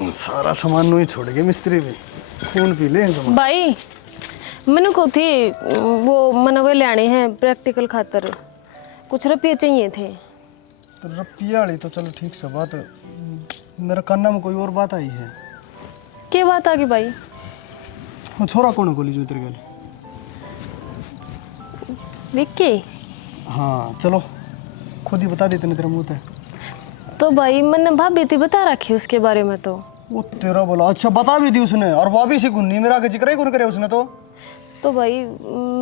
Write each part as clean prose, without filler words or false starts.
सारा सामान नु ही छोड़ गए मिस्त्री भी खून पी ले सामान। भाई मैंने को थी वो मैंने वे लाने हैं प्रैक्टिकल खातर, कुछ रुपये चाहिए थे। तो रुपया वाली तो चलो ठीक से बात, मेरा कान्ना में कोई और बात आई है। क्या बात आ गई भाई? वो छोरा कौन है गोली जो तेरे गल? विक्की? हाँ चलो खुद ही बता देते ना, तेरा मुंह है। तो भाई मैंने भाभी थी बता रखी उसके बारे में। तो वो तेरा बोला अच्छा बता भी दी उसने, और भाभी से गुन्नी मेरा के जिक्र ही कौन करे उसने तो भाई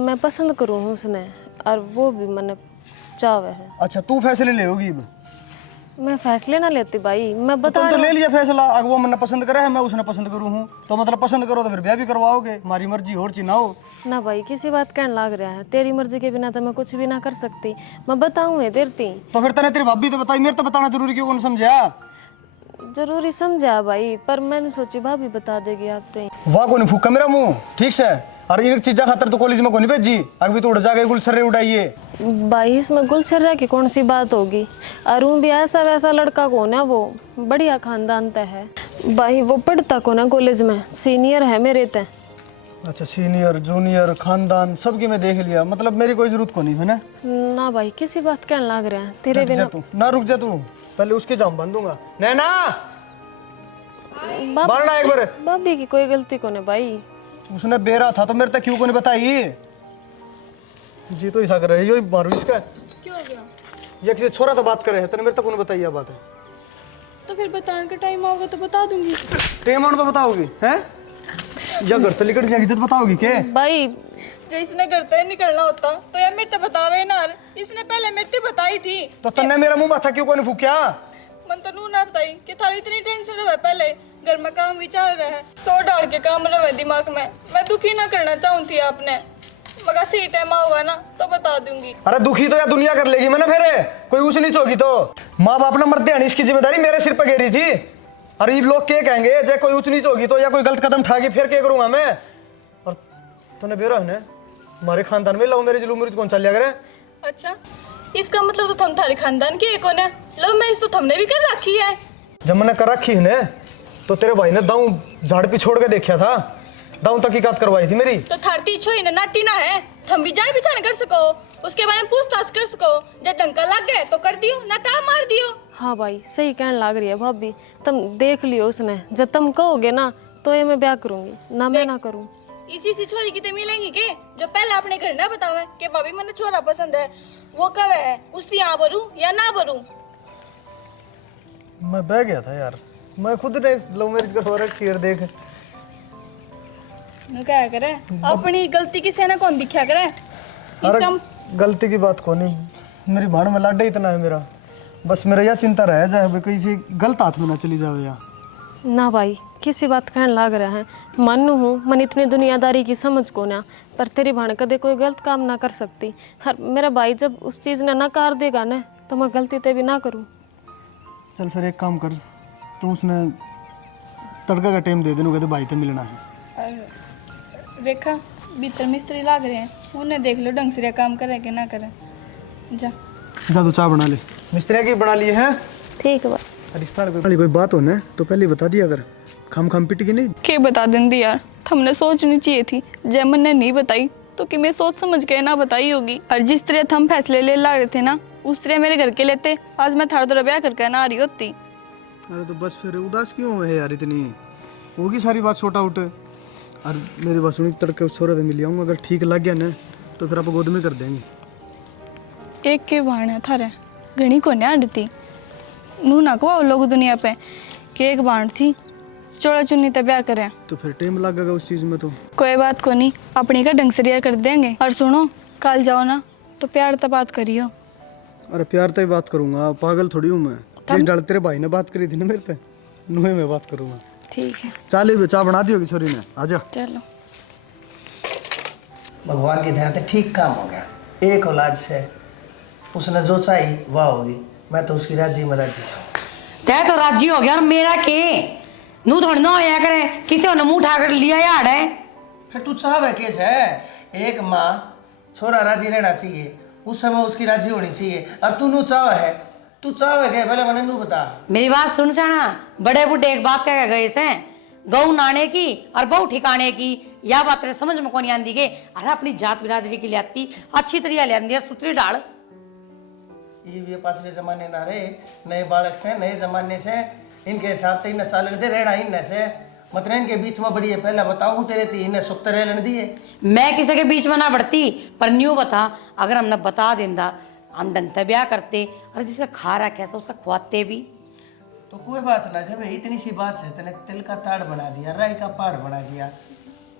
मैं पसंद करूँ हूँ उसने, और वो भी मैंने चावे है। अच्छा तू फैसले ले होगी? मैं फैसले ना लेती भाई, मैं बता तुम तो ले लिया फैसला, अगर वो मैंने पसंद करा है मैं उसने पसंद करूँ हूँ, तो मतलब पसंद करो तो फिर ब्याह भी करवाओगे, हमारी मर्जी और चीज ना हो ना भाई। किसी बात कहने लाग रहा है, तेरी मर्जी के बिना तो मैं कुछ भी ना कर सकती। मैं बताऊँ है देरती तो फिर तेरे तेरी भाभी तो बताई, मेरे तो बताना जरूरी क्यों कौन समझा? जरूरी समझा भाई, पर मैंने सोची भाभी बता देगी आप तो। वाह को नहीं फूका मेरा मुंह ठीक से, और इन चीजा खातर तो कॉलेज में को नहीं भेजी, अभी तो उड़ जाके गुलछर्रे उड़ाइए। भाई इसमें गुलछर्रा की कौन सी बात होगी? अरुण भी ऐसा वैसा लड़का कौन है, वो बढ़िया खानदान तय है भाई। वो पढ़ता कौन है कॉलेज में, सीनियर है मेरे तय। अच्छा सीनियर जूनियर खानदान सबकी मैं देख लिया, मतलब मेरी कोई जरूरत को नहीं है ना? ना भाई किसी बात कहने लाग रहा है तेरे रुक जा बिना। तू ना, रुक जा तू, पहले उसके जाम बांध दूंगा। नैना मारना एक बार। भाभी की कोई गलती कौन है भाई? उसने बेरा था तो मेरे तक क्यों को नहीं बताई? जी तो ऐसा कर रहे हो मारू इसका। क्या हो गया? ये किसी छोरा तो बात करे है, तूने मेरे तक कौन बताई ये बात है? तो फिर बताने का टाइम आओगे तो बता दूंगी। टेम ऑन पे बताओगी हैं या घर तलिकड़ से इज्जत बताओगी के? भाई जो इसने घर से निकलना होता तो यार मेरे बतावे ना, इसने पहले मेरे बताई थी। तो तन्ने मेरा मुंह माथा क्यों को नहीं फूक्या? मन तो नू ना बताई कि थारी इतनी टेंशन रहे, पहले घर में काम भी चल रहा है, 100 डाल के काम रहे दिमाग में। मैं दुखी ना करना चाहूँ थी आपने, मगर सही टाइम होगा ना तो बता दूंगी। अरे दुखी तो या दुनिया कर लेगी मैंने, फिर कोई ऊंच नीच होगी तो माँ बाप ने मरते हैं, इसकी जिम्मेदारी मेरे सिर पे गिरी थी। अरे ये लोग क्या कहेंगे जब कोई ऊंच नीच होगी तो, या कोई गलत कदम उठाएगी फिर क्या करूंगा मैं? और तूने बेरा है हमारे खानदान में लव मैरिज कौन चल करे? अच्छा इसका मतलब तो थम थारे खानदान के एक होने, लव मैरिज तो थमने भी कर रखी है। जब मैंने कर रखी है तो तेरे भाई ने दाऊ झाड़ पे छोड़ के देखा था, दाऊ तहकीकात करवाई थी मेरी। तो थारती छोई ना नाटी ना है, थम भी जान पहचान कर सको, उसके बारे में पूछताछ कर सको, जब डंका लग गए तो कर दियो ना टाल मार दियो। हाँ भाई सही कहने लाग रही है भाभी, तुम देख लियो उसने, जब तुम कहोगे ना तो ये मैं ब्याह करूंगी, ना मैं ना करूं। इसी सी छोरी की ते मिलेंगी के जो पहले अपने घर ना बतावे कि भाभी मैंने छोरा पसंद है, वो कब है उसकी यहाँ भरूं या ना भरूं? मैं बह गया था यार, मैं खुद ने लव मैरिज करवा रखी है देख। नु क्या करे, अपनी गलती किसी ने कौन दिखा करे? अरे गलती की बात कौन है, मेरी भाड़ में लाडा इतना है मेरा, बस मेरा यह चिंता रह जाए भाई कहीं से गलत हाथ में ना चली जाए यार। ना भाई किसी बात कहने लाग रहा है, मानू हूँ मन इतनी दुनियादारी की समझ को ना, पर तेरी भाण कदे कोई गलत काम ना कर सकती। हर मेरा भाई जब उस चीज़ ने नकार देगा ना तो मैं गलती ते भी ना करूँ। चल फिर एक काम कर, तू उसने तड़का का टाइम दे देना, कहते भाई से मिलना है। और रेखा भीतर मिस्त्री लाग रहे हैं, उन्हें देख लो ढंग से काम करे कि ना करे। जा जा तू चाय बना ले, मिस्त्री की बना लिए हैं। ठीक है भाई। अरे कोई बात हो ना तो पहले बता दिया अगर खाम खाम पिट की नहीं के बता देंदी यार, हमने सोचनी चाहिए थी, जैमन ने नहीं बताई तो कि मैं सोच समझ के ना बताई होगी। और जिस तरह हम फैसले ले ला रहे थे ना उस तरह मेरे घर के लेते, आज मैं थारा तरह ब्याह करके ना आ रही होती। अरे तो बस फिर उदास क्यों है यार इतनी, होगी सारी बात छोटा उठ। और मेरी बात सुनी, तड़के उस छोरे से मिल आऊंगा, अगर ठीक लग गया ना तो फिर आप गोद में कर देंगे। एक के बाण है थारे, घनी को नहीं अड़ती नू ना को लोग दुनिया पे कि एक बाण थी चोड़ा चुन्नी तब ब्याह करें तो फिर टाइम लगेगा उस चीज में। तो कोई बात को नहीं, अपनी का ढंग से रिया कर देंगे। और सुनो कल जाओ ना तो प्यार तब बात करियो। अरे प्यार तो ही बात करूंगा, पागल थोड़ी हूँ मैं। जिस डाल तेरे भाई ने बात करी थी ना मेरे से, नुहे में बात करूंगा। ठीक है चाली चाय बना दी होगी छोरी ने, आजा। चलो। भगवान की दया से ठीक काम हो गया, एक औलाद से उसने जो चाही वह होगी, मैं तो उसकी राजी में राजी से। तय तो राजी हो गया और मेरा के नू थोड़ी ना होया करे किसी ने मुंह उठा कर लिया यार है। फिर तू चाहे कैसे है, एक माँ छोरा राजी रहना चाहिए, उस समय उसकी राजी होनी चाहिए। और तू नू चाह है तू चाहे गए पहले मैंने तू बता। मेरी बात सुन जाना, बड़े बूढ़े एक बात कह गए से गऊ नाने की और बहु ठिकाने की, या बात तेरे समझ में कौन आंदी के। अरे अपनी जात बिरादरी की लियाती अच्छी तरीके लियांदी है, सुतरी डाल। ये पाछले जमाने ना रे, नए बालक से नए जमाने से इनके हिसाब से इन्हें चाल दे रहना इनने से, मतलब इनके बीच में बड़ी है। पहले बताऊं तेरे थी इन्हें सुक्त रह लेने दिए। मैं किसी के बीच में ना बढ़ती, पर न्यू बता, अगर हमने बता देंदा हम डंता ब्याह करते, और जिसका खा रखा है उसका खुआते भी। तो कोई बात ना, जब इतनी सी बात है तेने तिल का ताड़ बना दिया, राय का पहाड़ बना दिया।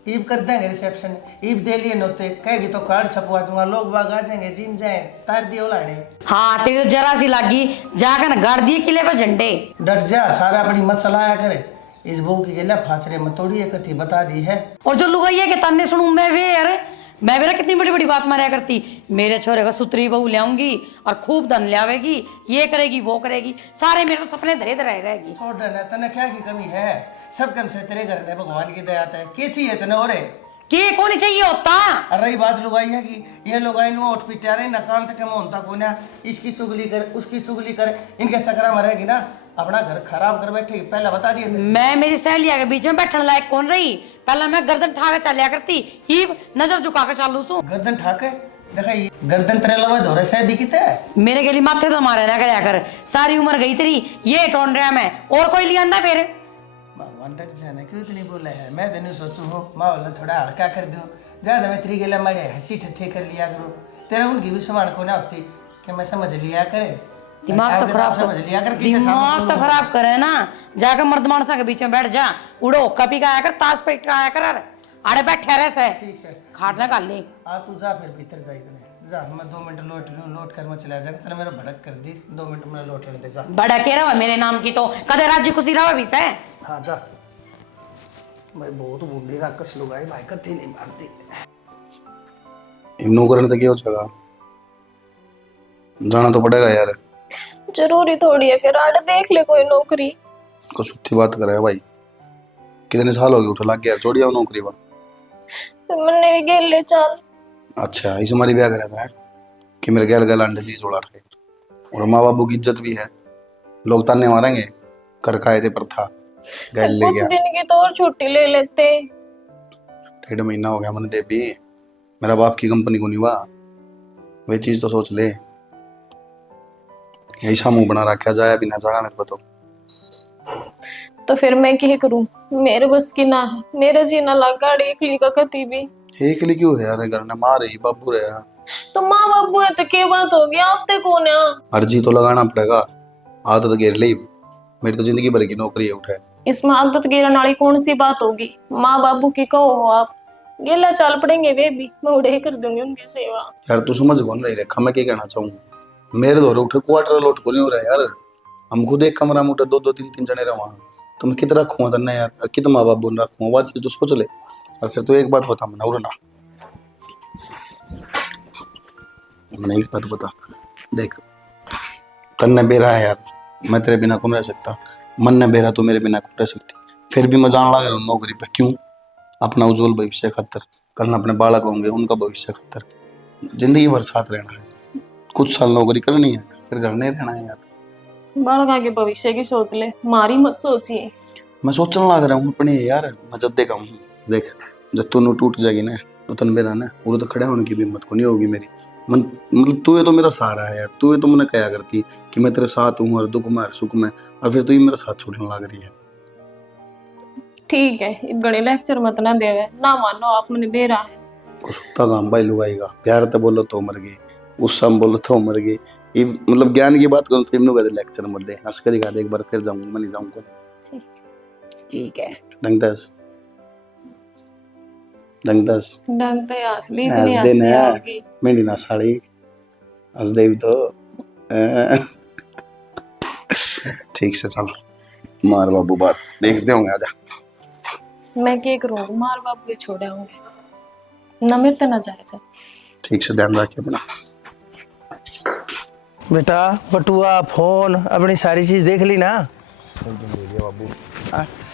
ईब कर देंगे रिसेप्शन, ईब दे लिए नोते, कहेगी तो कार्ड छपवा दूंगा, लोग बाग आ जाएंगे, जिन जाए तार दिए उलाड़े। हाँ तेरी तो जरा सी लागी, जाकर ना गाड़ दिए किले पर झंडे। डट जा, सारा बड़ी मत चलाया करे। इस बहू की गेला फासरे में तोड़ी एक कथी बता दी है। और जो लुगाई है कि तन्ने सुनूं मैं वे यार, मैं भी कितनी बड़ी बड़ी बात मारा करती, मेरे छोरे का सुतरी बहू लाऊंगी और खूब धन लावेगी, ये करेगी वो करेगी, सारे मेरे तो सपने धरे धरे रहेगी। छोड़ देना, तने क्या की कमी है? सब कम से तेरे घर में भगवान की दया है, के चाहिए तने और के कौन चाहिए होता। और रही बात लुगाई है कि ये लुगाई नु उठ पिटा रही ना, काम तक होता को ना, इसकी चुगली कर उसकी चुगली कर, इनके चक्कर में रहेगी ना, अपना घर खराब कर बैठेगी। पहले बता दिए थे। मैं मेरी सहेलिया के बीच में बैठने लायक कौन रही? पहले मैं गर्दन ठा के चलिया करती, ही नजर झुका के चालू तू। गर्दन ठाके देखा, ये गर्दन तेरे लवा धोरे से दिखते है। मेरे के लिए माथे तो मारे ना करया कर, सारी उम्र गई तेरी, ये टोन रहा मैं, और कोई लिया अंदा फिर। भगवान डट जाना, क्यों इतनी बोला है? मैं तेन सोचू हो माँ बोला थोड़ा हल्का कर दूं, ज्यादा मैं तेरी गेला मारे हंसी ठट्ठे कर लिया करूँ, तेरा उनकी भी समान को ना होती कि मैं समझ लिया करे। दिमाग तो खराब समझ लिया कर, दिमाग तो खराब करे ना, जाकर मर्द मानसा के बीच में बैठ जा, उड़ो कपी का आया कर, ताश पेट का आया कर, अरे बैठे रहे से ठीक से खाट लगा ले। आ तू जा फिर भीतर जा, इतने जा, मैं 2 मिनट लोट लूं, लोट कर मैं चला जाऊंगा, तेने मेरा भड़क कर दी, 2 मिनट में लोट लेने दे जा। बड़ा के रहा मेरे नाम की तो कदे राज्य खुशी रहा भी से। हाँ जा, मैं बहुत बूढ़ी राक्षस लोग आई भाई, कथी नहीं मानती। नौकरी तक हो जाएगा, जाना तो पड़ेगा यार। जरूरी थोड़ी है फिर, आड़े देख ले कोई नौकरी। कुछ उत्ती बात करे भाई, कितने साल हो गए उठा लग गया, छोड़िया नौकरी बा। तो मैंने भी गेल ले चल। अच्छा इस हमारी ब्याह करा था कि मेरे गैल गैल अंडे से जोड़ा रखे, और माँ बाबू की इज्जत भी है, लोग ताने मारेंगे, कर खाए थे पर था गैल ले कुछ गया। दिन की तो और छुट्टी ले लेते। 1.5 महीना हो गया मैंने दे भी, मेरा बाप की कंपनी को नहीं हुआ, वे चीज तो सोच ले। ऐसा मुंह बना रखा जाए बिना जागा मेरे को तो फिर मैं क्या करूं, मेरे बस की ना है, मेरे जीना लगा एकली का कती भी। एक लिए क्यों है यार, घर ने माँ रही बाबू रहा, तो माँ बाबू है तो क्या बात होगी, आप ते कौन है? अर्जी तो लगाना पड़ेगा, आदत घेर ली, मेरी तो जिंदगी भर की नौकरी है उठाए। इसमें आदत गिरने वाली कौन सी बात होगी? माँ बाबू की कहो हो आप, गेला चल पड़ेंगे वे भी, मैं उड़े कर दूंगी उनकी सेवा। यार तू समझ कौन रही रेखा, मैं क्या कहना चाहूँ, मेरे दौरे उठे क्वार्टर लोट को नहीं हो रहा है यार, हम खुद एक कमरा में उठे 2-2-3-3 जने रहा, तो मैं कितना रखूँगा तन्ने यार, और कितना माँ बाप बोल रखूँगा, वो चीज तो सोच ले। और फिर तो एक बात बता मैंने उड़ना, मैंने एक बात बता देख, तन्ने बेरा है यार, मैं तेरे बिना कौन रह सकता, मन ने बेरा तो मेरे बिना कौन रह सकती, फिर भी मैं जान लगा रहा हूँ नौकरी पे, क्यों? अपना उज्जवल भविष्य खातर, कल अपने बालक होंगे उनका भविष्य खातर, जिंदगी भर साथ रहना है, कुछ साल नौकरी करनी है फिर घर नहीं रहना है यार। बालका के भविष्य की सोच ले, मारी मत सोचिए। मैं सोचने लग रहा हूँ अपने यार, मैं जब देखा हूँ देख, जब तू टूट जाएगी ना तो तन बेरा ना वो तो खड़े होने की भी हिम्मत को नहीं होगी मेरी, मतलब तू ये तो मेरा सहारा है यार, तू ये तो मैंने कहा करती कि मैं तेरे साथ हूँ हर दुख में हर सुख में, और फिर तू ही मेरा साथ छोड़ने लग रही है। ठीक है, बड़े लेक्चर मत ना देवे, ना मानो आप मैंने बेरा है। कुछ होता काम भाई लुगाएगा, प्यार तो बोलो तो मर गई, गुस्सा में बोलो तो मर गई, ये मतलब ज्ञान की बात करूँ तो इमनु कहते लेक्चर मत दे, हंस कर दिखा दे एक बार, फिर जाऊंगा मैं नहीं जाऊंगा। ठीक है डंग दस डंग दस डंग पे असली हंस इतनी दे हंसी ना, आएगी। मेरी ना साड़ी हंस दे भी तो ठीक से चल, मार बाबू बात देखते होंगे, आजा। मैं क्या करूँगी, मार बाप के छोड़े होंगे ना, मेरे तो ना जाए। ठीक से ध्यान रखिए अपना। बेटा बटुआ फोन अपनी सारी चीज देख ली ना? सब दिन ले लिया बाबू,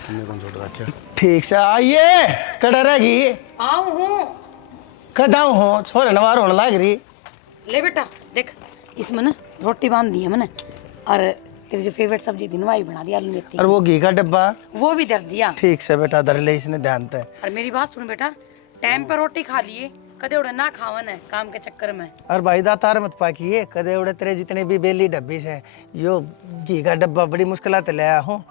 तुमने कौन छोड़ रखा? ठीक से आइए, कड़ा रहेगी आओ हूँ कदाऊ हो, छोरे नवार होने लग रही। ले बेटा देख, इसमें ना रोटी बांध दी है मैंने, और तेरी जो फेवरेट सब्जी थी ना वही बना दी, आलू मेथी। और वो घी का डब्बा वो भी धर दिया। ठीक से बेटा धर ले, इसने ध्यान से। और मेरी बात सुन बेटा, टाइम पर रोटी खा लिए, कदे उड़े ना खावन है काम के चक्कर में। और भाई दातार मत पाकिए, कदे उड़े तेरे जितने भी बेली डब्बी से यो घी का डब्बा बड़ी मुश्किल ले आया हूँ।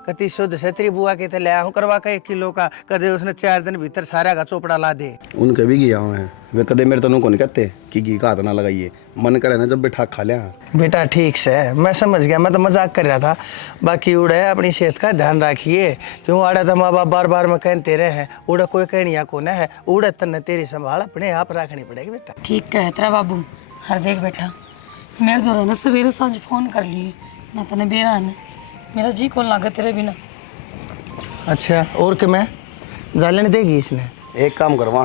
कति शुद्ध से तेरी बुआ के ले आया हूँ करवा के 1 किलो का, कदे उसने 4 दिन भीतर सारा का चोपड़ा ला दे। उनके भी घी आवे हैं, वे कदे मेरे तनु को नहीं कहते कि घी का हाथ ना लगाइए, मन करे ना जब बैठा खा लिया। बेटा ठीक से, मैं समझ गया, मैं तो मजाक कर रहा था। बाकी उड़े अपनी सेहत का ध्यान रखिए, क्यों आड़ा तो माँ बाप बार बार में कहते रहे हैं, उड़ा कोई कहनिया को है, उड़े तन्ने तेरी संभाल अपने आप रखनी पड़ेगी बेटा। ठीक कह तेरा बाबू। हर देख बेटा, मेरे तो ना सवेरे सांझ फोन कर लिए ना, तने बेरा ने मेरा जी कौन लागा तेरे बिना। अच्छा और कि मैं जाने देगी इसने। एक काम करवा,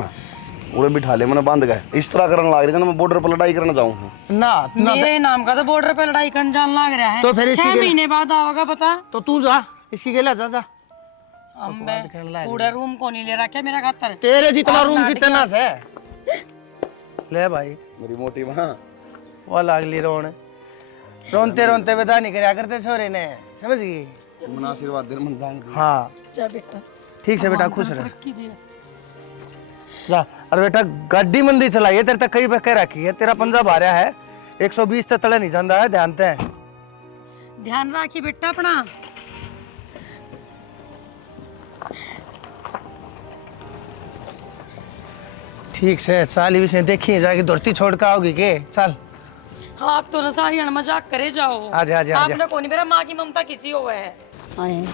उड़े बिठा ले, मैंने बांध गए इस तरह करने लग रही है, मैं बॉर्डर पर लड़ाई करना चाहूँ ना ना मेरे नाम का तो बॉर्डर पे लड़ाई करने जान लग रहा है। तो फिर इसकी 6 महीने बाद आवेगा पता। तो तू जा, इसकी गेला जा जा। पूरा रूम को नहीं ले रखा मेरा खातर। तेरे जितना रूम कितना से ले भाई। मेरी मोटी माँ वो लागली रोनते रोनते विदा नहीं करया करते छोरे ने, समझ गई। मन आशीर्वाद दे, मन जान दे। हाँ जा बेटा, ठीक से बेटा, खुश रह तरक्की दे। जा। और बेटा गाड़ी मंदी चलाइए, तेरे तक कई बके रखी है, तेरा पंजा भारा है, 120 से तले नहीं जाता है, ध्यान से। ध्यान रखी बेटा अपना। ठीक से चाली भी से देखिए जाके धरती छोड़ के आओगी के। चल आप तो ना सारी मजाक करे जाओ। आजा आजा आजा। आपने कौन मेरा माँ की ममता किसी हो है। आए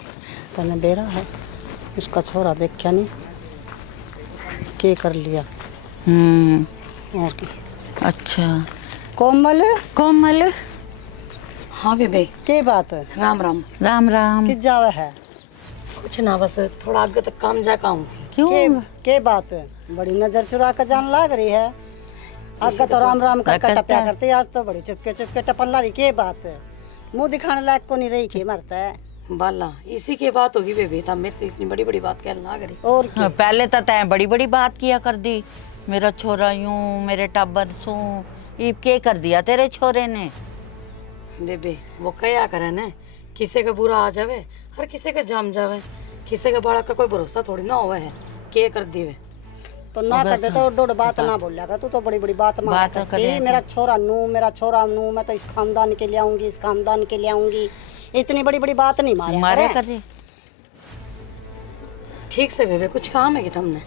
तने बेरा है, उसका छोरा देख क्या नहीं के कर लिया। और की अच्छा कोमल कोमल। हाँ बेबे, के बात है? राम राम। राम राम। किस जावे है? कुछ ना, बस थोड़ा आगे तक काम जा आऊँ थी। के बात है? बड़ी नजर चुरा कर जान लाग रही है। आज का तो राम राम कर टप्या करती, आज तो बड़ी चुपके चुपके टपन ला रही। के बात है? मुंह दिखाने लायक को नहीं रही के मरता है बाला। इसी की बात होगी बेबे, तब मेरे तो इतनी बड़ी बड़ी बात कहने लग रही। और हाँ, पहले तो तैं बड़ी बड़ी बात किया कर दी, मेरा छोरा यूं मेरे टब्बर सू, ये के कर दिया तेरे छोरे ने। बेबे वो क्या करे ना, किसी का बुरा आ जावे हर किसी का जाम जावे, किसी का बालक का कोई भरोसा थोड़ी ना होवे है। के कर दीवे तो ना कर दे तो डोड बात ना बोलिया कर। तू तो बड़ी बड़ी बात मार करती, मेरा छोरा नू, मेरा छोरा नू, मैं तो इस खानदान के लिए आऊंगी, इस खानदान के लिए आऊंगी। इतनी बड़ी बड़ी बात नहीं मारे कर रही। ठीक से बेबे, कुछ काम है कि तुमने?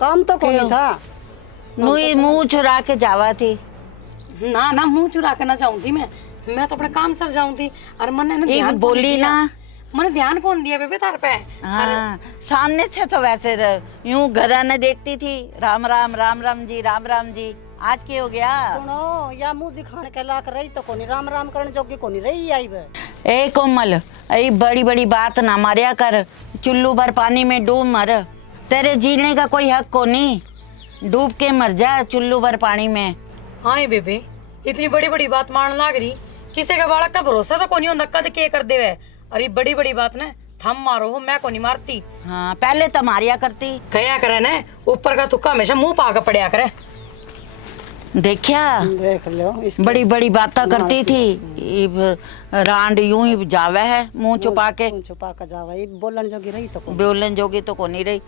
काम तो कोई था, मुंह चुरा के जावा थी। ना ना, मुंह चुरा के ना जाऊं थी मैं तो अपने काम सर जाऊं थी। और मैंने ना एक ध्यान बोली ना, मैंने ध्यान कौन दिया बेबे तार पे? हाँ, सामने से तो वैसे यूं घर ने देखती थी, राम राम राम राम जी, राम राम जी। आज क्या हो गया? सुनो, या मुंह दिखाने के लाक रही तो कोनी, राम राम करने जोगी कोनी रही आई बे। ए कोमल, ए बड़ी बड़ी बात ना मारिया कर, चुल्लू भर पानी में डूब मर, तेरे जीने का कोई हक को नहीं, डूब के मर जा चुल्लू भर पानी में। हाँ बेबे, इतनी बड़ी बड़ी बात मारने लग रही, किसी का बालक का भरोसा तो कोनी होता, कद के कर देवे। अरे बड़ी बड़ी बात ने थम मारो हो, मैं कोनी मारती। हाँ, पहले तो मारिया करती। कया करे ने, ऊपर का तुक्का हमेशा मुंह पाकर पड़िया करे। देखिया, देख लो बड़ी बड़ी बातें करती थी, रांड यूं ही जावे है मुंह छुपा के। छुपा के जावे, बोलन जोगी रही तो कोनी, बोलन जोगी तो को नहीं रही।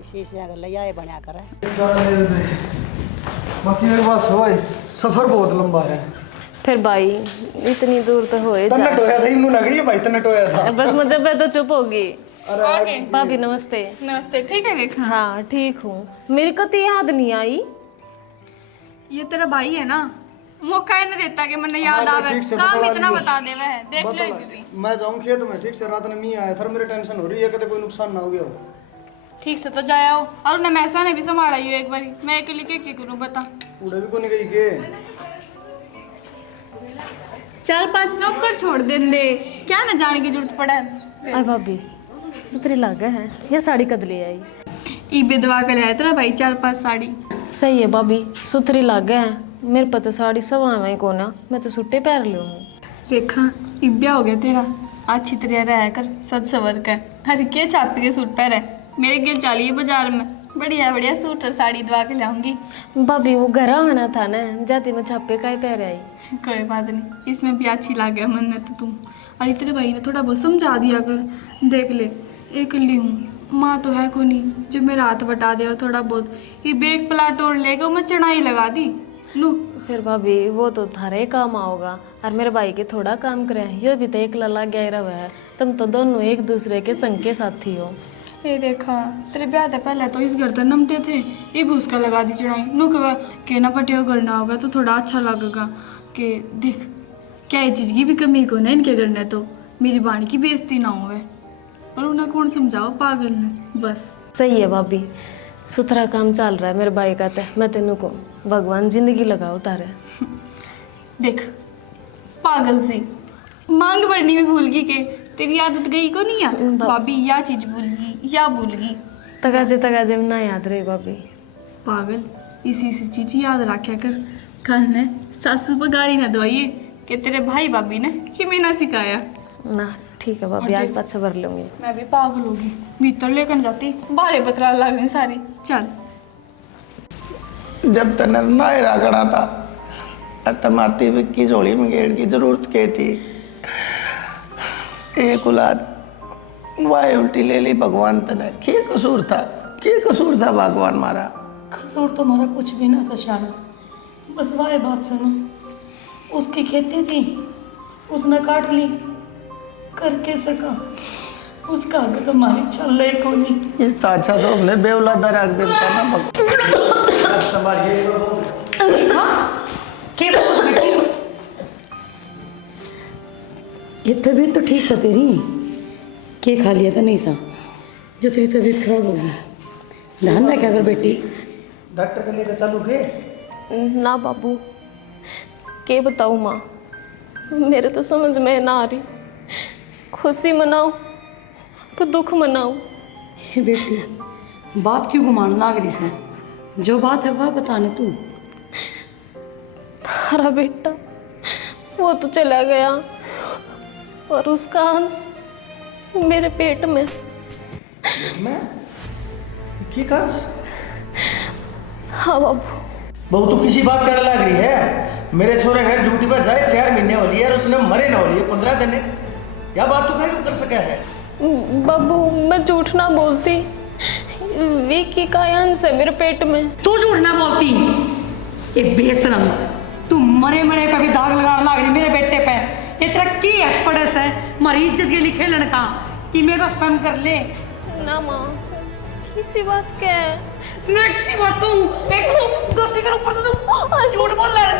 इसी से अगर ले आए बना करे। बाकी एक बात हो, सफर बहुत लंबा है। फिर भाई इतनी दूर तो होए तन्ने टोया था, इमू ना गई भाई, तन्ने टोया था। बस मुझे पे तो चुप होगी। भाभी नमस्ते। नमस्ते। ठीक है रेखा? हाँ ठीक हूँ। मेरी को तो याद नहीं आई। ये तेरा भाई है ना, मौका ही नहीं देता कि मैंने याद आवे। काम इतना बता दे वह, देख लो ये भी। मैं जाऊं खेत में, ठीक से रात में नहीं आया था, मेरे टेंशन हो रही है, कदे कोई नुकसान ना हो गया हो। ठीक से तो जाया हो, और उन्हें मैसा ने भी संभाला ही एक बारी, मैं अकेले क्या करूं बता। उड़े भी को नहीं गई के 4-5 नौकर छोड़ दे, क्या न जाने की जरूरत पड़ा है। अरे भाभी सुतरी लागे है, ये साड़ी कद ले आई? ई बेदवा के लाया तेरा भाई 4-5 साड़ी। सही है भाभी, सुतरी लागे है, मेरे पता साड़ी सब आवे को ना, मैं तो सुट्टे पैर लूँ। रेखा इब्या हो गया तेरा, अच्छी तरह रह कर, सज सवर कर। अरे क्या छापी के सूट पहरे, मेरे गिर चलिए बाजार में, बढ़िया बढ़िया सूट और साड़ी दवा के लाऊंगी। भाभी वो घर आना था ना, जाती मैं छापे का ही पैर आई। कोई बात नहीं, इसमें भी अच्छी लग गया मन में तो तुम। अरे तेरे भाई ने थोड़ा बहुत समझा दिया कर, देख ले अकेली हूँ, माँ तो है को नहीं जो मेरा हाथ बटा दे और थोड़ा बहुत ये बेग प्लाट और लेकर मैं चढ़ाई लगा दी नू। फिर भाभी वो तो थारे काम आओगा और मेरे भाई के थोड़ा काम करे, ये भी तो एक लला गया रहा है। तुम तो दोनों एक दूसरे के संग के साथी हो। ये देखा तेरे ब्याह से पहले तो इस घर तक नमते थे, ये भी उसका लगा दी चढ़ाई नू। कहा के ना पटिया करना होगा तो थोड़ा अच्छा लगेगा कि देख क्या ये चीज़ की भी कमी को ना इनके करना तो मेरी बाणी की बेइज्जती ना होवे। और उन्हें कौन समझाओ, पागल ने बस। सही है भाभी, सुथरा काम चल रहा है मेरे भाई का। तो मैं तेनों को भगवान जिंदगी लगाओ तारे। देख पागल सी मांग भरनी में भूल गई के तेरी आदत गई को नहीं याद भाभी, या चीज भूल गई या भूल गई तगाजे में ना याद रहे भाभी। पागल इसी चीज याद रखा कर। कल ने सासू पर गाड़ी न दवाइए कि तेरे भाई भाभी ने कि मैं ना सिखाया ना। ठीक है भाभी, आज पाछा भर लूंगी। मैं भी पागल होगी, भीतर लेकर जाती बारे बतरा लग रही सारी। चल जब तने नायरा करा था और तुम्हारी विक्की झोली में गेड़ की जरूरत के थी, एक औलाद वाय उल्टी ले ली भगवान तने। क्या कसूर था, क्या कसूर था भगवान मारा? कसूर तो हमारा कुछ भी ना था शाना, बस वाह बात सुनो, उसकी खेती थी उसने काट ली, करके सका उसका आगे तो हमारी चल रही को नहीं। इस अच्छा तो हमने बेौलादा रख देता ना ये तबीयत तो ठीक सा तेरी, के खा लिया था नहीं सा जो तेरी तबीयत खराब होगी? ध्यान रखा कर बेटी। डॉक्टर के लेकर चालू के ना बाबू, के बताऊँ माँ, मेरे तो समझ में ना आ रही। खुशी मनाऊं तो दुख मनाऊं। हे बेटी बात क्यों घुमाने लाग रही से? जो बात है वह बताने तू। तारा बेटा वो तो चला गया और उसका अंश मेरे पेट में। की कांस? हाँ बाबू। बहू तू किसी बात करने लग रही है? मेरे छोरे ने ड्यूटी पर जाए 4 महीने हो लिए और उसने मरे ना हो लिए 15 दिन। क्या बात तू क्या कर सका है? बाबू मैं झूठ ना बोलती, विकी का अंश है मेरे पेट में। तू झूठ ना बोलती, ये बेशरम, तू मरे मरे पे भी दाग लगाने लग रही मेरे बेटे पे। ये तेरा की है पड़स है हमारी इज्जत के लिए खेलन का कि मेरा शर्म कर ले ना माँ, किसी बात क्या है? मैं किसी बात कहूँ एक गलती कर ऊपर तो तू झूठ बोल रहा है।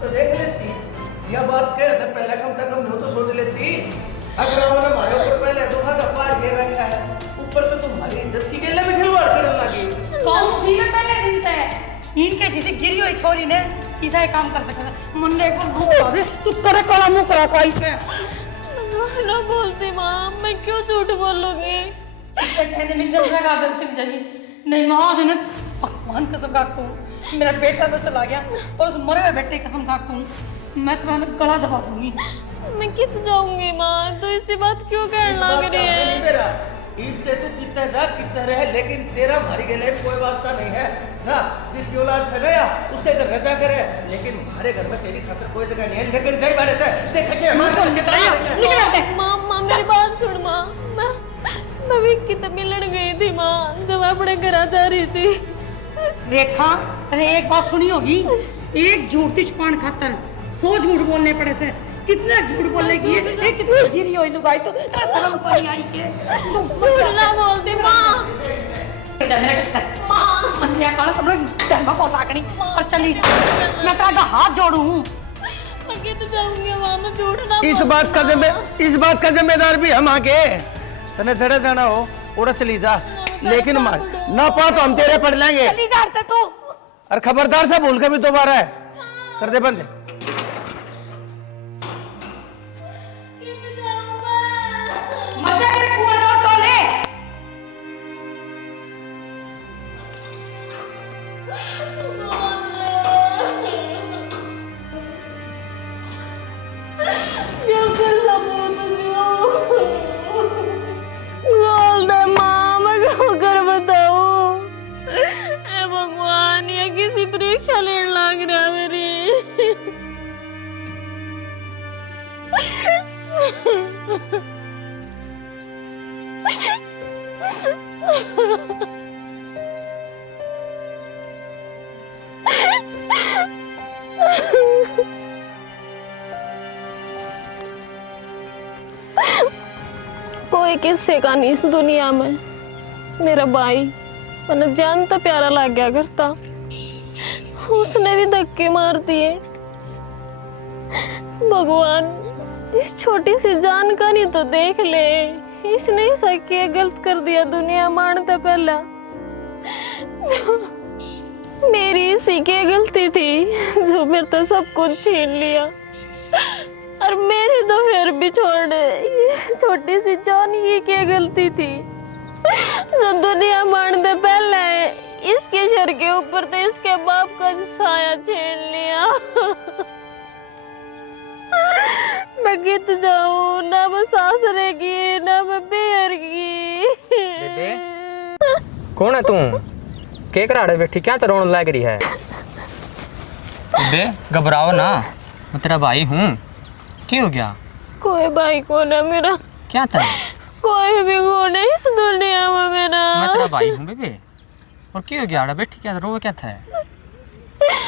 तो देख लेती यह बात कह रहे थे पहले, कम तक हम तो सोच लेती। अगर हमने हमारे ऊपर पहले धोखा का पार घेर रखा है, ऊपर तो तुम्हारी इज्जत की गेले में खिलवाड़ करने लगी। कौन थी मैं पहले दिन से इनके जिसे गिरी हुई छोरी ने किसा काम कर सकता मुन्ने को भूख दे तू करे कोला मुंह करा कोई से ना बोलती माँ, मैं क्यों झूठ बोलूंगी? कहते मैं जब लगा दे चली जाएगी नहीं महाज ने भगवान कसम खाकू मेरा बेटा तो चला गया और उस मरे हुए बेटे कसम खाकू मैं तुम्हारा गला दबा दूंगी। मैं कित जाऊंगी माँ, तो इसी बात क्यों कहने लग रही है? मेरा ईद से तू कितना जा कितना रहे, लेकिन तेरा हमारी गले में कोई वास्ता नहीं है। जा जिसकी औलाद से गया उसके घर रजा करे, लेकिन हमारे घर में तेरी खातिर कोई जगह नहीं है। लेकिन जाई बैठे थे देख के माँ माँ मेरी बात सुन माँ, मैं विक्की से मिलने गई थी माँ जब अपने घर जा रही थी। रेखा तेरे एक बात सुनी होगी, एक झूठी छुपान खातर 100 झूठ बोलने पड़े से कितना झूठ बोलने की है? एक कितनी गिरी हुई लुगाई तो तेरा शर्म को नहीं आई के झूठ ना बोलती माँ। मां मन या काला सब धर्म को ताकनी और चली जा। मैं तेरा हाथ जोड़ू हूं। मैं कित जाऊंगी माँ, मैं झूठ ना इस बात का जिम्मेदार भी हम आके तने जड़े जाना हो उड़ा चली जा, लेकिन मार ना पा तो हम तेरे पढ़ लेंगे। चली जाते तू और खबरदार से भूल के भी दोबारा है कर दे बंद। मजा के कुआं और टोले क्या करना बोल दे माँ, मैं क्यों कर बताऊँ? ए भगवान, ये किसी परीक्षा लेने लग रहा है मेरी। कोई किस्से का नहीं इस दुनिया में। मेरा भाई मैंने जान तो प्यारा लग गया करता, उसने भी धक्के मार दिए। भगवान, इस छोटी सी जान का नहीं तो देख ले, इसने ही सके गलत कर दिया दुनिया मानते पहला। मेरी इसी की गलती थी जो मेरे तो सब कुछ छीन लिया, और मेरी तो फिर भी छोड़ दे। छोटी सी जान ये क्या गलती थी जो दुनिया मानते पहले इसके सर के ऊपर तो इसके बाप का साया छीन लिया। मैं गित जाऊं ना, मैं सास रहेगी ना मैं बेर की। बेबे कौन है तू? के कराड़े बैठी क्या तो रोने लग रही है? बेबे घबराओ ना, मैं तेरा भाई हूँ। क्या हो गया? कोई भाई कौन है मेरा? क्या था? कोई भी कौन है इस दुनिया में मेरा? मैं तेरा भाई हूँ बेबे। और क्या हो गया आड़ा बैठी, क्या रो क्या था?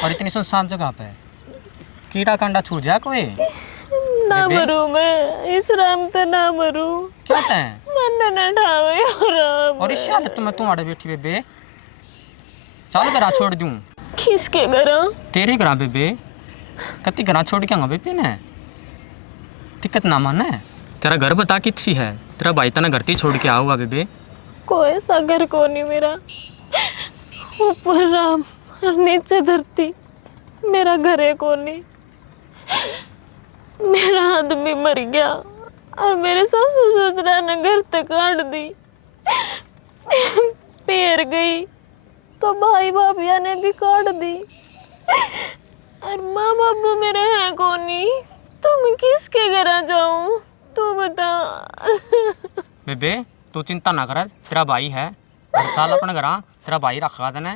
और इतनी सुनसान जगह पे कीड़ा कांडा छूट जा कोई? ना मरू मैं इस राम तो ना मरू। क्या था? मन न ठावे और इस हालत में तू आड़े बैठी बेबे? चल घरा छोड़ दूं। किसके घर? तेरे घर बेबे। कति घर छोड़ के आऊंगा बेबे ने? दिक्कत ना माने। तेरा घर बता कितनी है? तेरा भाई तना घर छोड़ के आऊंगा बेबे। कोई सा घर को नहीं मेरा, ऊपर राम और नीचे धरती, मेरा घर है को नहीं। मेरा आदमी मर गया और मेरे ससुर ससुरा ने घर तक काट दी। पैर गई तो भाई भाभिया ने भी काट दी, और माँ बाबू मेरे हैं को नहीं। तो मैं किसके घर जाऊं तू बता। बेबे तू चिंता ना कर, तेरा भाई है। और चल अपने घर, तेरा भाई रखा देना।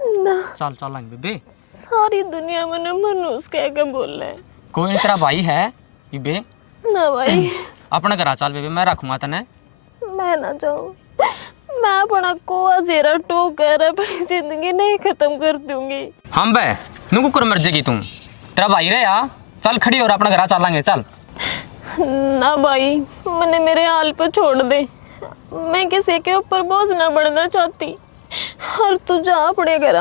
ना चल चलेंगे बेबे। सारी दुनिया मैंने मनुष्य कह के बोल रहे। कोई नहीं, तेरा भाई है बेबे। ना भाई अपने घर चल बेबे, मैं रखूंगा तने। मैं ना जाऊं, मैं अपना कोआ जेरा टो कर अपनी जिंदगी नहीं खत्म कर दूंगी। हम बे नुकु कर मर जाएगी तू। तेरा भाई रहे या चल खड़ी और अपने घर चलेंगे। चल ना भाई, मैंने मेरे हाल पे छोड़ दे। मैं किसी के ऊपर बोझ ना बढ़ना चाहती, और तू जा अपने घर,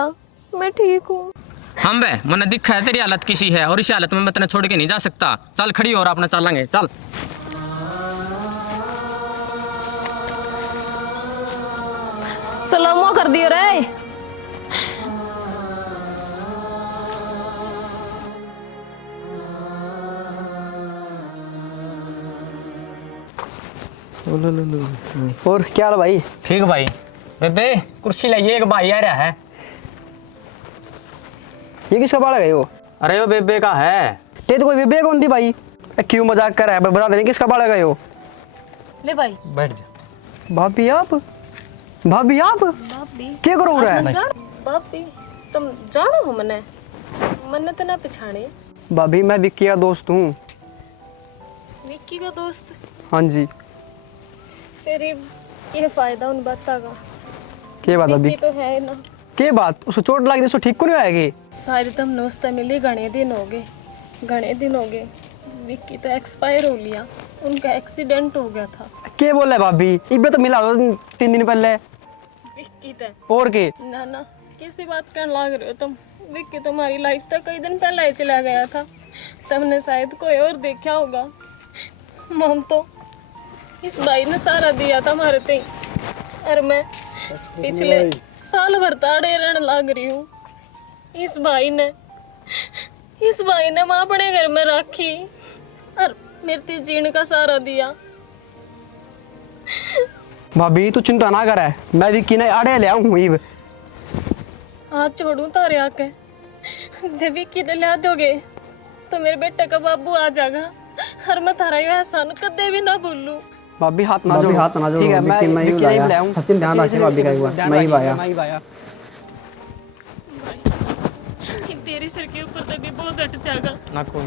मैं ठीक हूँ। हम बे मैंने दिखा है तेरी हालत किसी है, और इस हालत में मैं तेने छोड़ के नहीं जा सकता। चल खड़ी और अपना चलेंगे। चल सलामो कर दियो रे। और क्या हाल भाई? ठीक भाई। बेबे कुर्सी लाइए, एक भाई आ रहा है। ये किसका बाड़ा है वो? अरे वो बेबे का है। ते तो कोई बेबे कौन थी भाई? क्यों मजाक कर रहा है? बता देने किसका बाड़ा है वो? ले भाई बैठ जा। भाभी आप? भाभी आप भाभी क्या करो रहा है? भाभी तुम जानो हो मने तो ना पिछाने। भाभी मैं विक्की का दोस्त हूँ। विक्की का दोस्त? हाँ जी। तेरी ये फायदा उन बातों का। क्या बात अभी? विक्की तो है ना। क्या बात? उसको चोट लग गई, उसको ठीक को नहीं आएगी? शायद तुम दोस्त मिले घने दिन हो गए। विक्की तो एक्सपायर हो लिया, उनका एक्सीडेंट हो गया था। क्या बोल रहा है भाभी? इब्बे तो मिला 3 दिन पहले। विक्की तो और के? ना किसी बात करने लग रहे हो तुम। विक्की तुम्हारी लाइफ तक कई दिन पहले ही चला गया था, तुमने शायद कोई और देखा होगा। मम तो इस भाई ने सारा दिया था हमारे ते, और मैं पिछले साल भर ताड़े रहने लग रही हूँ। इस भाई ने माँ अपने घर में रखी और मेरे जीने का सहारा दिया। भाभी तू चिंता ना करे, मैं विक्की ने आड़े ले आऊँ। हाथ छोड़ूं तारे आके, जब विक्की ने ला दोगे तो मेरे बेटे का बाबू आ जाएगा, और मैं थारा ये एहसान कदे भी ना भूलूं। भाभी हाथ ना जोड़ो। ठीक है, मैं विक्की नहीं ले आऊँ। सचिन ध्यान रखिए भाभी का, एक बार मैं ही भाया। तेरे सिर के ऊपर तभी बोझ हट जाएगा ना। कोई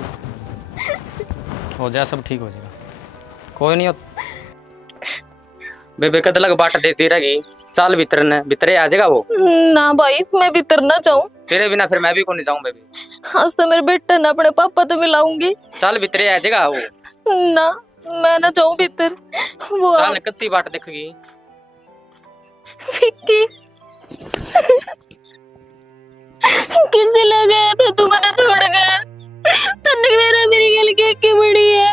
हो जाए, सब ठीक हो जाएगा। कोई नहीं बेबे कद लग बाट देती रहेगी, चल भीतर ने भीतरे आ जाएगा वो। ना भाई मैं भीतर ना जाऊं। तेरे बिना फिर मैं भी कौन जाऊं बेबी। आज तो मेरे बेटे ने अपने पापा तो मिलाऊंगी। चल भीतरे आ जाएगा वो। ना मैं ना जाऊं भीतर। वो चल कितनी बाट देखेगी। विक्की किसी ले गया था, तू मैंने छोड़ गया। तन्ने मेरा मेरी गल के के बड़ी है,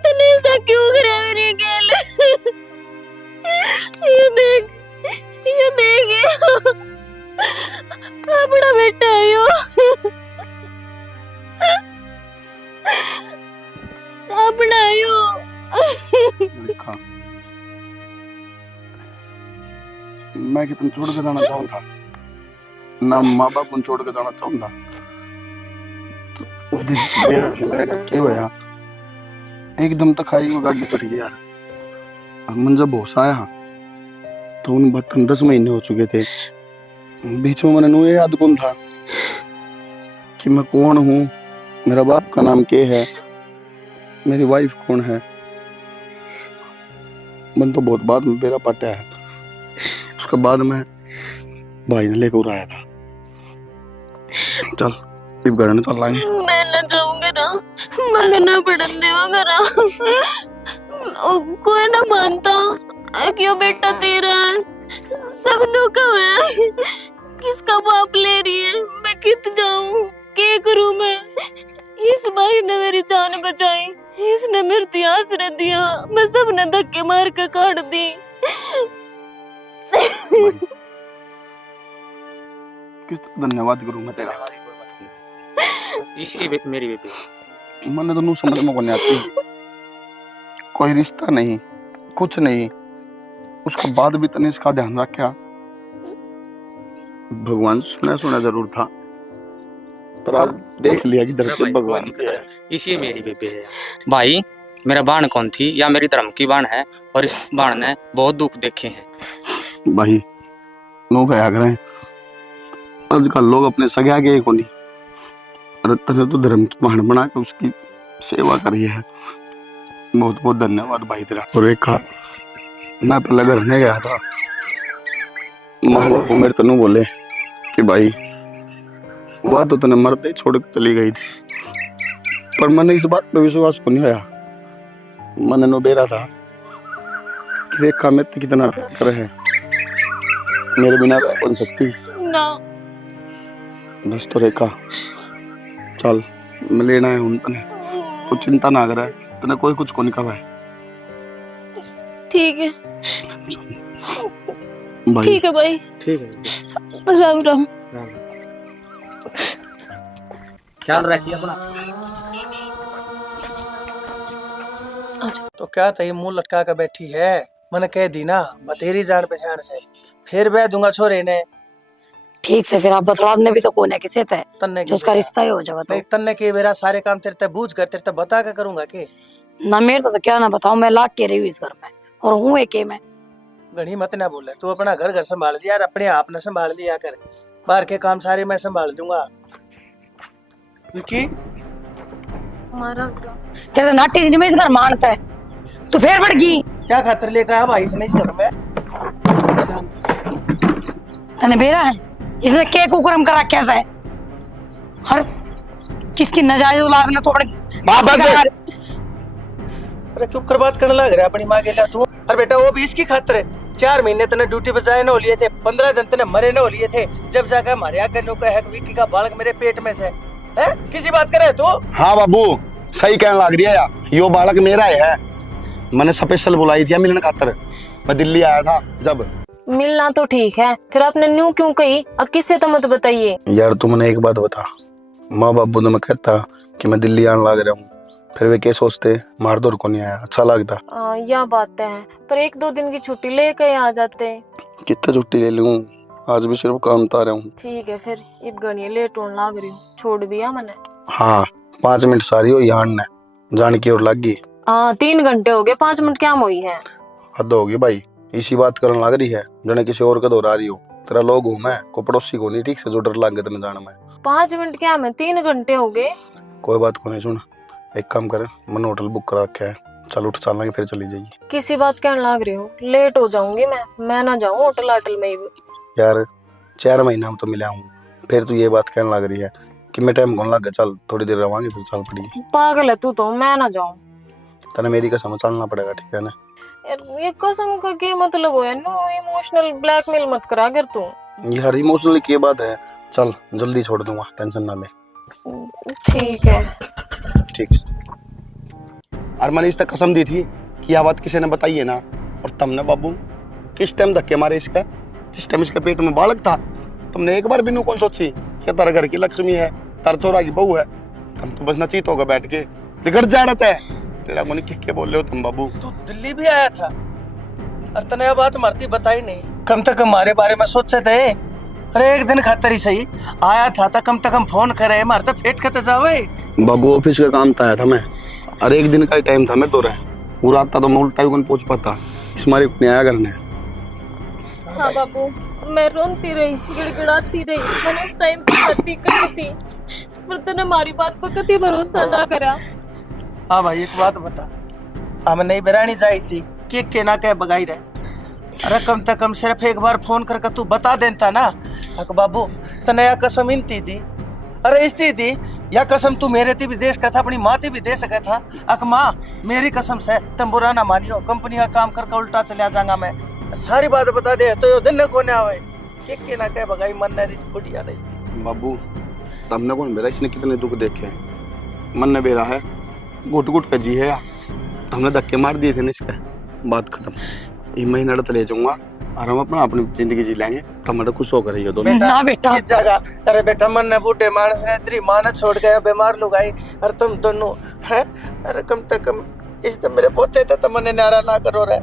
तन्ने ऐसा क्यों करे मेरी गल। ये देख ये अपना बेटा है यो। अपना है यो। देखा मैं कितने छोड़ के जाना चाहूंगा ना, माँ बाप को छोड़ के जाना चाहूंगा। तो उस दिन मेरा क्या हुआ एकदम तो खाई वो गाड़ी पड़ गई यार। और मन जब होश आया तो उन बात 10 महीने हो चुके थे। बीच में मैंने नुए याद कौन था कि मैं कौन हूँ, मेरा बाप का नाम क्या है, मेरी वाइफ कौन है। मन तो बहुत बाद में मेरा पटा है। उसके बाद में भाई ने लेकर आया था। चल इब घर में चल लाएंगे। मैं ना जाऊंगा ना, मैंने ना पढ़न देवा करा। कोई ना मानता क्यों बेटा तेरा है, सबनों का है। किसका बाप ले रही है, मैं कित जाऊं, क्या करूं मैं। इस भाई ने मेरी जान बचाई, इसने मेरे आश्रय दिया, मैं सबने धक्के मार के काट दी। किस तरह धन्यवाद करूं मैं तेरा। इसकी मेरी बेबी मैंने तो नू समझ में को नहीं आती। कोई रिश्ता नहीं, कुछ नहीं, उसके बाद भी तने इसका ध्यान रखा। भगवान सुना जरूर था, पर आज देख लिया कि दरअसल भगवान क्या है। इसी मेरी बेबी है भाई। मेरा बाण कौन थी या मेरी धर्म की बाण है, और इस बाण ने बहुत दुख देखे हैं भाई। नो क्या करें, आजकल लोग अपने सगा के को नहीं, और तने तो धर्म की बाण बना के उसकी सेवा करी है। बहुत बहुत धन्यवाद भाई तेरा। और एक मैं पहले घर में गया था, माँ बाप मेरे तनु बोले कि भाई वह तो तने मरते ही छोड़ के चली गई थी, पर मैंने इस बात पे विश्वास को नहीं होया। मैंने नो बेरा था कि रेखा में तो कितना प्यार है, मेरे बिना रह कौन सकती ना। बस तो रेखा चल मैं लेना है उन तने, कुछ चिंता ना करे, तने कोई कुछ को नहीं कहा है। ठीक है भाई ठीक है भाई, ठीक है। राम राम। ख्याल रखिए अपना। तो क्या था ये मुंह लटका कर बैठी है। मैंने कह दी ना बतेरी जान पहचान से, फिर बह दूंगा छोरे ने। ठीक से फिर आप बतलाने भी तो कौन है, किसे थे तन्ने जो उसका रिश्ता ही हो जाए तो। नहीं तन्ने के मेरा सारे काम तेरे ते बूझ कर तेरे ते बता के करूंगा के। ना मेरे तो क्या ना बताओ, मैं लाख के रही हूँ इस घर में और हूँ एक में। घड़ी मत ना बोले, तू अपना घर घर संभाल लिया और अपने आप ने संभाल लिया कर। बाहर के काम सारे मैं संभाल दूंगा। विकी तेरे नाटी में इस घर मानता है, तू फिर बढ़ गई। क्या खातर लेकर आया भाई से नहीं सर में। तने बेरा है, इसने के कुकरम करा कैसा है। हर किसकी नजायज औलाद ने तो अपने अरे क्यों बर्बाद करने लग रहा है अपनी माँ के लिए तू। अरे बेटा वो भी इसकी खातर है। 4 महीने तने ड्यूटी पे जाए न हो लिए थे, 15 दिन तने मरे न हो लिए थे, जब जाकर हमारे आगे नो है विक्की का बालक मेरे पेट में से है। किसी बात करे तो। हाँ बाबू सही कहने लग रही है यार, यो बालक मेरा है। मैंने स्पेशल बुलाई थी मिलने खातर, मैं दिल्ली आया था जब। मिलना तो ठीक है, फिर आपने न्यू क्यों कही, अब किससे तो मत बताइए। यार तुमने एक बात बता, माँ बाबू ने मैं कहता कि मैं दिल्ली आने लग रहा हूँ, फिर वे क्या सोचते मार दौड़ को नहीं आया, अच्छा लगता। यह बात है, पर 1-2 दिन की छुट्टी लेके आ जाते। कितना छुट्टी ले लूँ, आज भी सिर्फ काम था रहा हूँ। ठीक है फिर, इब गणी लेट होने लग रही हूँ, छोड़ भी आ मैंने। हाँ 5 मिनट सारी हो यहाँ ने जान की ओर लग गई। हाँ 3 घंटे हो गए, 5 मिनट क्या हुई है। हद होगी भाई, इसी बात करने लग रही है जने किसी और का दोहरा रही हो। तेरा लोग हूँ मैं, को पड़ोसी को नहीं ठीक से जो डर लग गया तेने जाने में। 5 मिनट क्या, मैं 3 घंटे हो गए। कोई बात को नहीं, सुन एक काम करे, मैंने होटल बुक करा रखा है, चल उठ चलेंगे फिर चली जाइए। किसी बात कहने लाग रही हूँ, लेट हो जाऊंगी मैं ना जाऊँ होटल आटल में ही। यार 4 महीना में तो मिला हूँ, फिर तू ये बात कहने लग रही है कि मैं टाइम कौन लग गया। चल थोड़ी देर रवांगे फिर चल पड़ी। पागल है तू तो, मैं ना जाऊँ। तने मेरी कसम चलना पड़ेगा, ठीक है ना? यार ये कसम का क्या मतलब हो, नो इमोशनल ब्लैकमेल मत करा कर तू। यार इमोशनली की बात है, चल जल्दी छोड़ दूंगा, टेंशन ना ले। ठीक है। ठीक। और मैंने इसका कसम दी थी कि यह बात किसी ने बताई है ना, और तुमने बाबू किस टाइम धक्के मारे इसका, जिस टाइम इसके पेट में बालक था, तुमने एक बार भी नू कौन सोची कि तारा घर की लक्ष्मी है, तारा चोरा की बहू है। तुम तो बस नचीत होगा बैठ के, बिगड़ जाना है तेरा को। नहीं क्या बोल रहे हो तुम बाबू? तू दिल्ली भी आया था और तने यह बात मरती बताई नहीं। कम तक हमारे बारे में सोचे थे। अरे एक दिन खातर ही सही आया था, तो कम तक हम फोन करे, मारे तो फेट खते जावे। बाबू ऑफिस का काम था, आया था मैं, और एक दिन का ही टाइम था, मैं तो रहा पूरा आता तो मैं उल्टा भी कौन पहुंच पाता। इस मारे अपने आया करने। हाँ बाबू, मैं रोती रही, गिड़गिड़ाती रही, मैंने उस टाइम पे गलती करी थी, पर तूने हमारी बात पर कभी भरोसा ना करा। हाँ भाई एक बात बता, हम नहीं बेरानी जाई थी कि ना कह बगाई रहे। अरे कम से कम सिर्फ एक बार फोन करके तू बता देता ना, अक बाबू तने या कसम इंती थी। अरे इसती थी या कसम तू मेरे थी विदेश का था, अपनी माँ थी विदेश का था। अक माँ मेरी कसम से तुम बुरा ना मानियो, कंपनी का काम करके उल्टा चला जाऊंगा मैं, सारी बात बता दे तो यो दिन को आवे के ना कह बगाई मन ने रिस बुढ़िया नहीं। बाबू तुमने कौन मेरा, इसने कितने दुख देखे, मन ने बेरा है, घुट घुट का जी है। हमने धक्के मार दिए थे ना, इसका बात खत्म। ये महीना तो ले जाऊंगा और हम अपना अपनी जिंदगी जी लेंगे। टमाटर खुश होकर रहिए दोनों। ना बेटा, इस जगह अरे बेटा मन ने बूढ़े मानस ने तेरी माँ ने छोड़ गया, बीमार लोग आई और तुम दोनों हैं। अरे कम से कम इस तो मेरे पोते थे, तो मने नारा ना करो रे।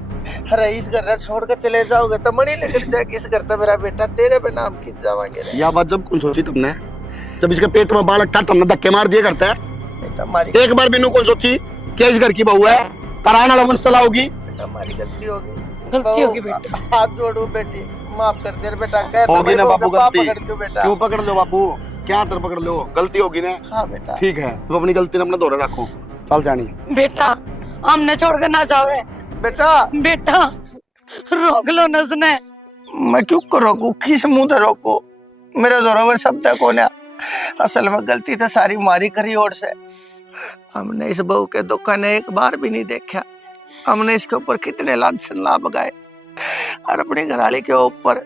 अरे इस घर ने छोड़ कर चले जाओगे तो मनी लेकर जाएगी इस घर तो मेरा बेटा, तेरे पे नाम खींच जावांगे रे। यह बात जब कौन सोची तुमने, जब इसके पेट में बालक था तुमने धक्के मार दिए करता है। बेटा हमारी एक बार भी नू कौन सोची क्या इस घर की बहू है, कराना वाला मसला होगी। हमारी गलती होगी, गलती होगी बेटा। हाथ जोड़ू बेटी, माफ कर दे रे बेटा। होगी ना बाबू गलती, पकड़ लो बेटा। क्यों पकड़ लो बाबू, क्या तर पकड़ लो, गलती होगी ना। हाँ बेटा ठीक है, तुम अपनी गलती ने अपने दौरे रखो, चल जानी। बेटा हमने छोड़कर ना जावे बेटा। बेटा, रोक लो न उसने। मैं क्यों को रोकू, किस मुंह से रोकू, मेरे जोरों में शब्द कौन है। असल में गलती तो सारी मारी करी ओर से। हमने इस बहू के दुख ने एक बार भी नहीं देखा। हमने इसके ऊपर कितने लांछन ला बगाए और अपनी घरवाली के ऊपर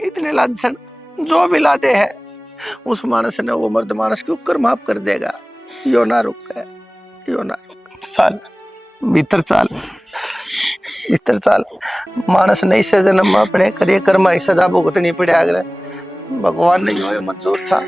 इतने लांछन जो भी लादे हैं, उस मानस ने वो मर्द मानस के ऊपर माफ कर देगा। यो ना रुक है, यो ना रुक। साल भीतर चाल, भीतर चाल। मानस नहीं से जन्म में अपने करिए कर्म सजा भुगतनी पड़े। भगवान ने यो मंजूर था।